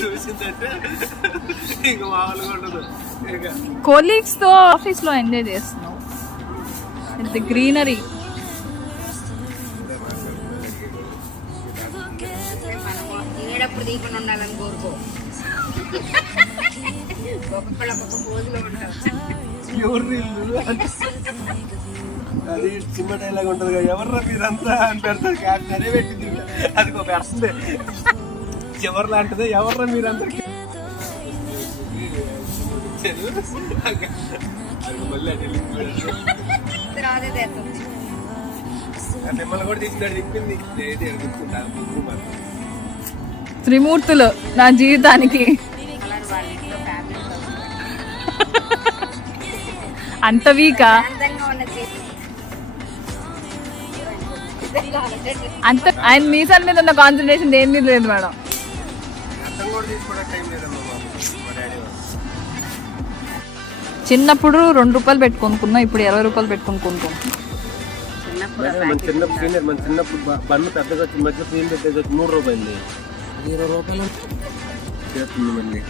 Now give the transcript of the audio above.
చూసిందంటే ఇంకా మామూలుగా ఉండదు. కొలీగ్స్ తో ఆఫీస్ లో ఎంజాయ్ చేస్తున్నావు. గ్రీనరీ తినేటప్పుడు దీపం ఉండాలని కోరుకో. ఒక్కొక్కళ్ళు ఒక్కొక్క రోజులో ఉంటారు. అది సినిమా డైలాగ్ ఉంటుంది కదా, ఎవర్రా మీరంతా అని పెడతారు. క్యాప్షన్ అదే పెట్టింది. అది ఒక పెడుతుంది ఎవరు లాంటిదే, ఎవర్రా మీరంతా. మిమ్మల్ని కూడా తీసుకున్నాడు, తిప్పింది. త్రిమూర్తులు నా జీవితానికి. అంత వీకా అంత ఆయన మీసాల మీద ఉన్న కాన్సన్ట్రేషన్ దేని మీద లేదు మేడం. చిన్నప్పుడు 2 రూపాయలు పెట్టుకొనుకున్నా, ఇప్పుడు 20 రూపాయలు పెట్టుకొని కొనుక్కుంటాం. చిన్నప్పుడు బండ్లు పెద్దగా వచ్చి మధ్య పెద్దగా 3 రూపాయలు 20 రూపాయలు చేస్తుంది మళ్ళీ.